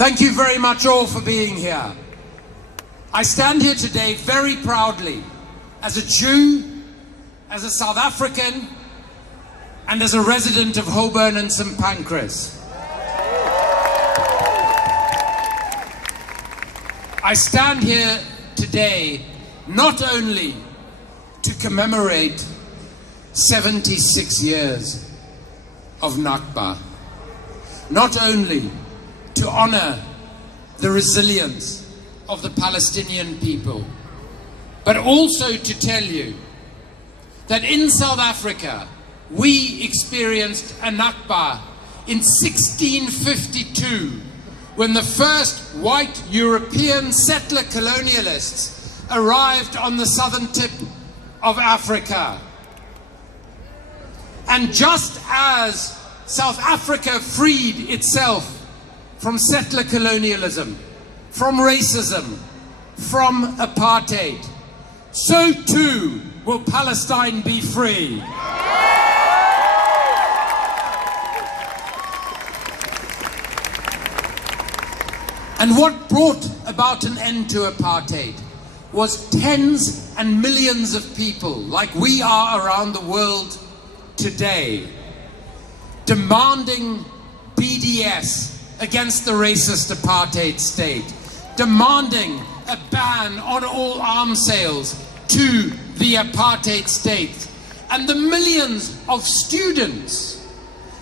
Thank you very much all for being here. I stand here today very proudly as a Jew, as a South African, and as a resident of Holborn and Saint Pancras. I stand here today not only to commemorate 76 years of Nakba, not only to honor the resilience of the Palestinian people, but also to tell you that in South Africa we experienced a Nakba in 1652 when the first white European settler colonialists arrived on the southern tip of Africa. And just as South Africa freed itself from settler colonialism, from racism, from apartheid, so too will Palestine be free. And what brought about an end to apartheid was tens and millions of people, like we are around the world today, demanding BDS against the racist apartheid state, demanding a ban on all arms sales to the apartheid state, and the millions of students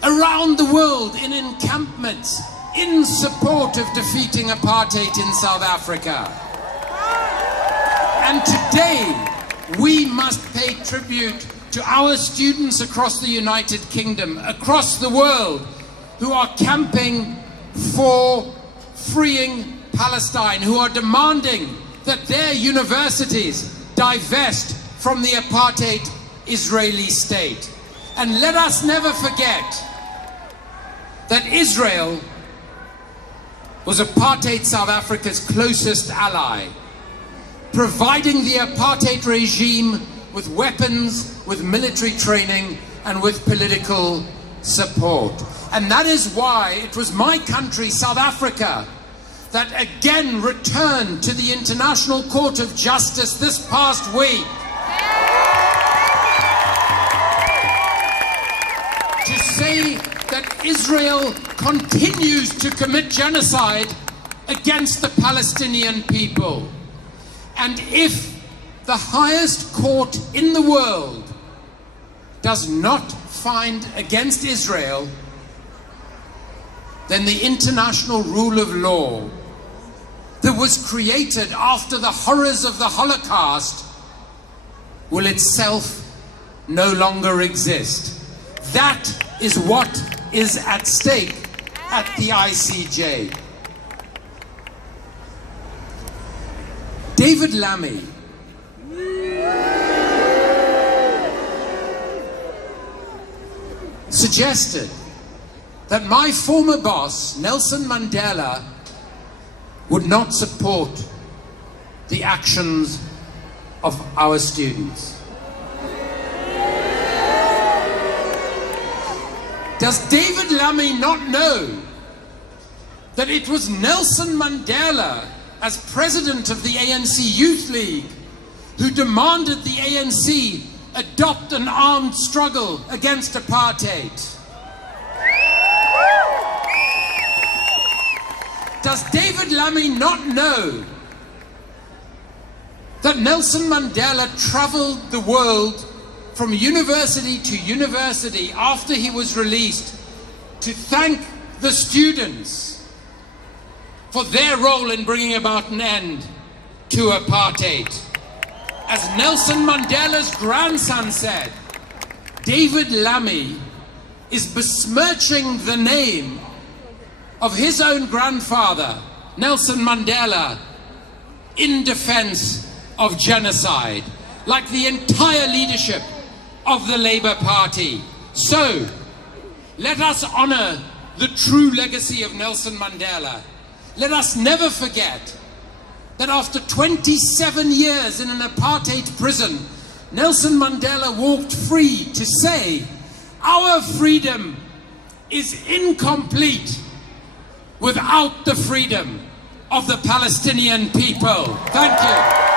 around the world in encampments in support of defeating apartheid in South Africa. And today we must pay tribute to our students across the United Kingdom, across the world, who are camping for freeing Palestine, who are demanding that their universities divest from the apartheid Israeli state. And let us never forget that Israel was apartheid South Africa's closest ally, providing the apartheid regime with weapons, with military training, and with political support. And that is why it was my country, South Africa, that again returned to the International Court of Justice this past week to say that Israel continues to commit genocide against the Palestinian people. And if the highest court in the world does not find against Israel, then the international rule of law that was created after the horrors of the Holocaust will itself no longer exist. That is what is at stake at the ICJ. David Lammy suggested that my former boss, Nelson Mandela, would not support the actions of our students. Does David Lammy not know that it was Nelson Mandela, as president of the ANC Youth League, who demanded the ANC adopt an armed struggle against apartheid? Does David Lammy not know that Nelson Mandela traveled the world from university to university after he was released to thank the students for their role in bringing about an end to apartheid? As Nelson Mandela's grandson said, David Lammy is besmirching the name of his own grandfather, Nelson Mandela, in defense of genocide, like the entire leadership of the Labour Party. So, let us honor the true legacy of Nelson Mandela. Let us never forget that after 27 years in an apartheid prison, Nelson Mandela walked free to say, our freedom is incomplete without the freedom of the Palestinian people. Thank you.